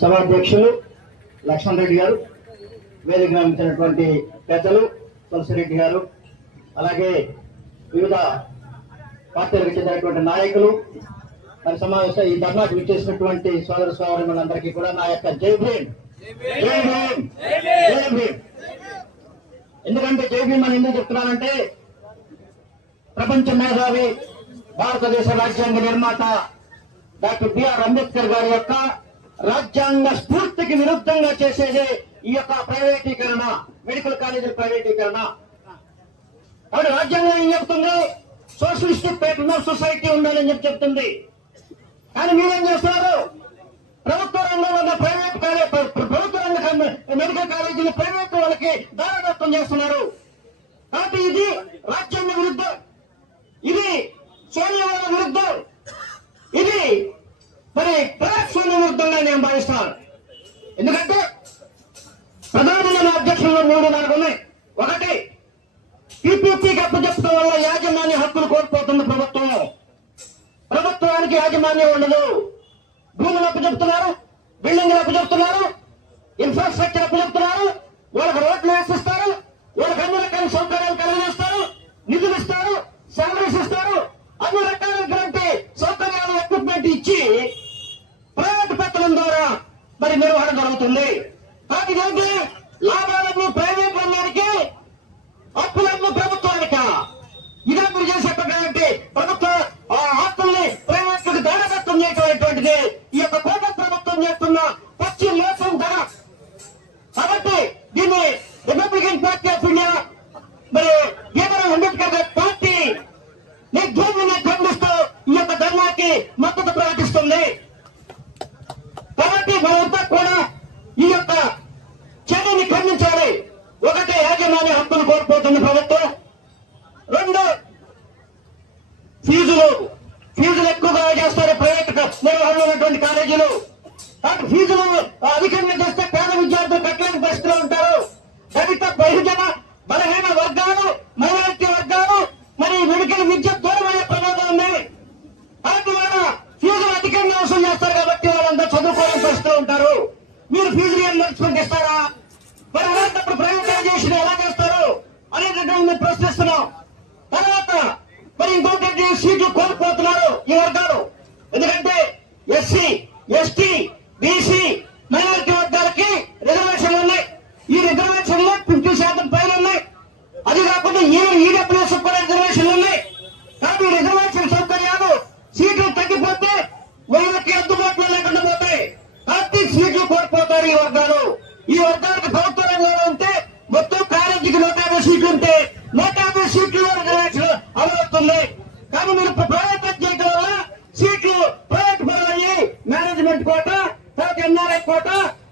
సభాధ్యక్షులు లక్ష్మణ్ రెడ్డి గారు, వేదిక నిర్మించినటువంటి పెద్దలు తులసిరెడ్డి గారు, అలాగే వివిధ పార్టీలకు చెందినటువంటి నాయకులు, మరి సమావేశం ఈ ధర్నాకు విచ్చేసినటువంటి సోదర సోదరులందరికీ కూడా నా యొక్క జై భీమ్. జై భీమ్, జై భీమ్. ఎందుకంటే జై భీమ్ అని ఎందుకు చెప్తున్నానంటే, ప్రపంచ మేధావి, భారతదేశ రాజ్యాంగ నిర్మాత డాక్టర్ బిఆర్ అంబేద్కర్ గారి యొక్క రాజ్యాంగ స్ఫూర్తికి విరుద్ధంగా చేసేదే ఈ యొక్క ప్రైవేటీకరణ, మెడికల్ కాలేజీల ప్రైవేటీకరణ. కాబట్టి రాజ్యాంగం ఏం చెప్తుంది? సోషలిస్టిక్ ప్యాటర్న్ ఆఫ్ సొసైటీ ఉండాలని చెప్తుంది. కానీ మీరేం చేస్తున్నారు? ప్రభుత్వ రంగంలో ఉన్న ప్రభుత్వ రంగ మెడికల్ కాలేజీలు ప్రైవేట్ వాళ్ళకి దారదత్తం చేస్తున్నారు. కాబట్టి ఇది రాజ్యాంగ విరుద్ధం, ఇది సోనియాల విరుద్ధం, ఇది మరి ప్రజాస్వామ్య విరుద్ధంగా నేను భావిస్తున్నాను. ఎందుకంటే ప్రధానమైన అధ్యక్షులు 3 ఉన్నాయి. ఒకటి, పీపీపీకి అప్పచెప్పడం వల్ల యాజమాన్య హక్కులు కోల్పోతుంది ప్రభుత్వం. ప్రభుత్వానికి యాజమాన్యం ఉండదు. భూములు అప్పచెప్తున్నారు, బిల్డింగ్లు అప్పచెప్తున్నారు, ఇన్ఫ్రాస్ట్రక్చర్ అప్పచెప్తున్నారు, వాళ్ళకి రోడ్లు వేసిస్తారు, వాళ్ళకి అన్ని రకాల సౌకర్యాలు కలిగిస్తారు, నిధులు ఇస్తారు, శాలరీస్ ఇస్తారు, అన్ని రకాలైనటువంటి సౌకర్యాలు ఎక్విప్మెంట్ ఇచ్చి ప్రైవేట్ పెత్తనం ద్వారా మరి నిర్వహణ జరుగుతుంది. కాబట్టి ఏంటి? లాభాలన్నీ ప్రైవేట్ రంగానికి, అప్పులన్నీ ప్రభుత్వానిక. ఇదే మీరు చేసేటటువంటి ప్రభుత్వ ఆస్తుల్ని ప్రైవేట్లకు దారదత్తం చేయటటువంటిది ఈ యొక్క కోట ప్రభుత్వం చేస్తున్న పచ్చి మోసం ధర. కాబట్టి దీన్ని రిపబ్లికన్ పార్టీ ఆఫ్ ఇండియా మరి బిఆర్ అంబేద్కర్ గారి పార్టీ నిర్ధూమ్యంగా ఖండిస్తూ ఈ యొక్క ధర్నాకి మద్దతు ప్రకటిస్తుంది. కాబట్టి మనమంతా కూడా ఈ యొక్క చర్యని ఖండించాలి. ఒకటి, యాజమాన్య హక్కులు కోల్పోతుంది ప్రభుత్వం. 2, ఫీజులు ఎక్కువగా చేస్తారు ప్రైవేట్ నిర్వహణలో ఉన్నటువంటి కాలేజీలు. కాబట్టి ఫీజులు అధికంగా చేస్తే పేద విద్యార్థులు కట్టలేని పరిస్థితిలో ఉంటారు. దళిత, బహుజన, బలహీన వర్గాలు, మైనారిటీ వర్గాలు మరి మెడికల్ విద్య దూరమయ్యే ప్రమాదం ఉంది. కాబట్టి వాళ్ళ ఫీజులు అధికంగా వసూలు చేస్తారు. కాబట్టి వాళ్ళంతా చదువుకోలేని పరిస్థితిలో ఉంటారు. మీరు ఫీజులు ఏం నడుచుకుంటే ఇస్తారా? మరి అలాంటప్పుడు ప్రైవేటైజేషన్ ఎలా చేస్తారు అనేటటువంటి మేము ప్రశ్నిస్తున్నాం. తర్వాత మరి ఇంకొకటి, సీట్లు కోల్పోతున్నారు ఈ వర్గాలు. ఎందుకంటే ఎస్సీ, ఎస్టీ, బీసీ, మైనారిటీ వర్గాలకి రిజర్వేషన్లు ఉన్నాయి. ఈ రిజర్వేషన్లు 50% పైన ఉన్నాయి. అది కాకుండా ఈడబ్ల్యూఎస్ కూడా రిజర్వేషన్లు ఉన్నాయి. కాబట్టి ఈ రిజర్వేషన్ సౌకర్యాలు సీట్లు తగ్గిపోతే వాళ్ళకి అందుబాటులో లేకుండా పోతాయి. కాబట్టి సీట్లు కోల్పోతారు ఈ వర్గాలు. ఈ వర్గాలకు ప్రభుత్వ రంగంలో ఉంటే మొత్తం కాలేజీకి 150 సీట్లు ఉంటే 150 సీట్లు రిజర్వేషన్ అమలవుతుంది. కానీ మీరు ప్రైవేట్ చేయడం వల్ల సీట్లు ప్రైవేట్ పరమయ్యి మేనేజ్మెంట్ కోట, తర్వాత ఎన్ఆర్ఐ కోట,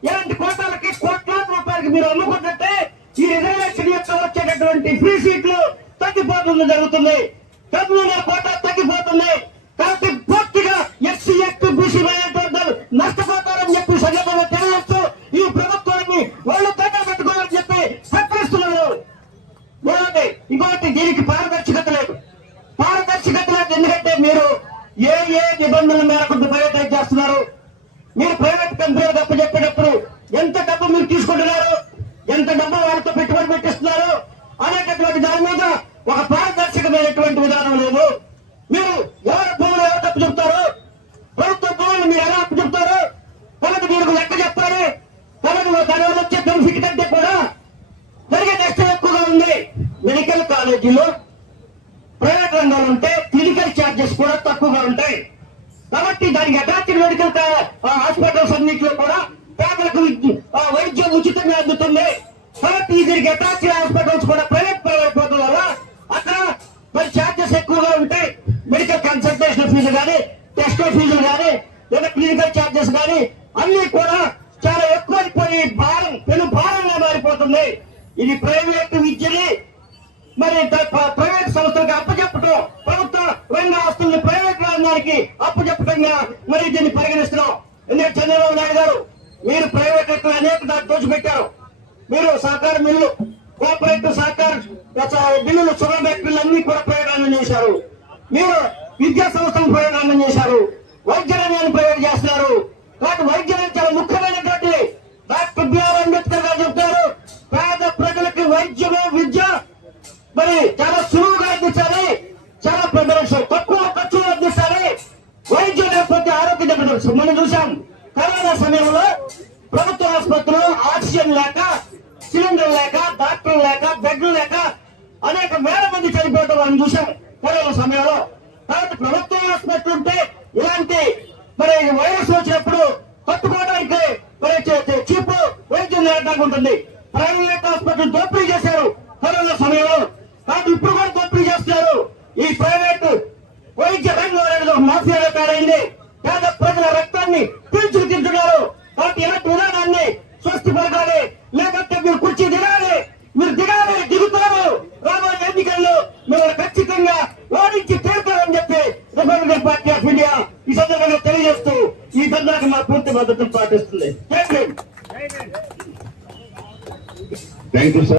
ఇలాంటి కోటాలకి కోట్లాది రూపాయలకి మీరు అమ్ముకుంటే ఈ రిజర్వేషన్ యొక్క వచ్చేటటువంటి ఫ్రీ సీట్లు తగ్గిపోతుంది జరుగుతుంది. కమ్యూనల్ కోట తగ్గిపోతుంది. కాబట్టి పూర్తిగా ఎస్సీ, ఎస్టీ, బీసీ, మైనారిటీ వర్గాలు నష్టపోతారని చెప్పి సందర్భంగా తెలియజేస్తూ ఈ ప్రభుత్వాన్ని వాళ్ళు తగ్గ పెట్టుకోవాలని చెప్పి ప్రకటిస్తున్నారు. ఇంకొకటి, దీనికి పారదర్శకత లేదు. ఎందుకంటే మీరు ఏ నిబంధనల మేరకు ప్రైవేటైజ్ చేస్తున్నారు? మీరు ప్రైవేట్ కంపెనీలకు అప్పచెప్పేటప్పుడు ఎంత డబ్బు మీరు తీసుకుంటున్నారు, ఎంత డబ్బు వాళ్ళతో పెట్టుబడి పెట్టిస్తున్నారు అనేటటువంటి దాని మీద ఒక పారదర్శకమైనటువంటి విధానం లేదు. మీరు ఎవరి భూములు ఎవరు అప్పచెప్తారు? ప్రభుత్వ భూములు మీరు ఎలా అప్పచెప్తారు? కాబట్టి మీరు లెక్క చెప్పాలి. కాబట్టి దానివల్ల వచ్చే బెనిఫిట్ కంటే కూడా జరిగే నష్టం ఎక్కువగా ఉంది. మెడికల్ కాలేజీలో ప్రైవేట్ రంగాలు ఉంటే క్లినికల్ ఛార్జెస్ కూడా తక్కువగా ఉంటాయి. కాబట్టి దానికి అటాచ్డ్ మెడికల్ హాస్పిటల్స్ అన్నింటిలో కూడా పేదలకు వైద్యం ఉచితంగా అందుతుంది. కాబట్టి దీనికి అటాచ్డ్ హాస్పిటల్స్ కూడా ప్రైవేట్ అయిపోవడం వల్ల అక్కడ మరి ఛార్జెస్ ఎక్కువగా ఉంటాయి. మెడికల్ కన్సల్టేషన్ ఫీజు కానీ, టెస్ట్ ఫీజులు కానీ, లేదా క్లినికల్ ఛార్జెస్ కానీ అన్ని కూడా చాలా ఎక్కువైపోయి పెను భారంగా మారిపోతుంది. ఇది ప్రైవేట్ విద్యని మరి ప్రైవేట్ సంస్థలకు అప్పచెప్పటం, ప్రభుత్వ రంగ ఆస్తుల్ని ప్రైవేట్ రంగానికి అప్పచెప్పటంగా మరి దీన్ని పరిగణిస్తున్నాం. ఎందుకంటే చంద్రబాబు నాయుడు గారు మీరు ప్రైవేట్ అనేక దాన్ని దోచిపెట్టారు. మీరు సహకార మిల్లు, కోఆపరేటివ్ సహకార బిల్లులు, షుగర్ ఫ్యాక్టరీలు అన్ని కూడా ప్రైవేట్ చేశారు. మీరు విద్యా సంస్థలను ప్రైవేట్ చేశారు. వైద్య రంగాన్ని ప్రైవేట్ చేస్తున్నారు. కాబట్టి వైద్య రంగం చాలా ముఖ్యమైన చూసాం. కరోనా సమయంలో ప్రభుత్వ ఆసుపత్రులు ఆక్సిజన్ లేక, సిలిండర్ లేక, డాక్టర్లు లేక, బెడ్లు లేక అనేక వేల మంది చనిపోవడం మనం చూసాం కరోనా సమయంలో. కాబట్టి ప్రభుత్వ ఆసుపత్రులు ఉంటే ఇలాంటి మరి వైరస్ వచ్చినప్పుడు పట్టుకోవడానికి మరి చీప్ వైద్యం లేకుండా ఉంటుంది. ప్రైవేట్ హాస్పిటల్ దోపిడీ చేశారు కరోనా సమయంలో. కాబట్టి ఇప్పుడు కూడా దోపిడీ చేస్తున్నారు. ఈ ప్రైవేట్ వైద్య రంగం అనేది మాఫియాగా తయారైంది. పేద ప్రజల రక్తాన్ని పీల్చుకు తింటున్నారు. కాబట్టి ఇలాంటి విధానాన్ని స్వస్తి పలకాలి, లేకపోతే మీరు కుర్చీ దిగాలి, మీరు దిగాలి, దిగుతారు. రాబోయే ఎన్నికల్లో మీరు ఖచ్చితంగా ఓడించి తీరుతారని చెప్పి రిపబ్లికన్ పార్టీ ఆఫ్ ఇండియా ఈ సందర్భంగా తెలియజేస్తూ ఈ ధర్నాకు మా పూర్తి మద్దతు పాటిస్తుంది. Thank you.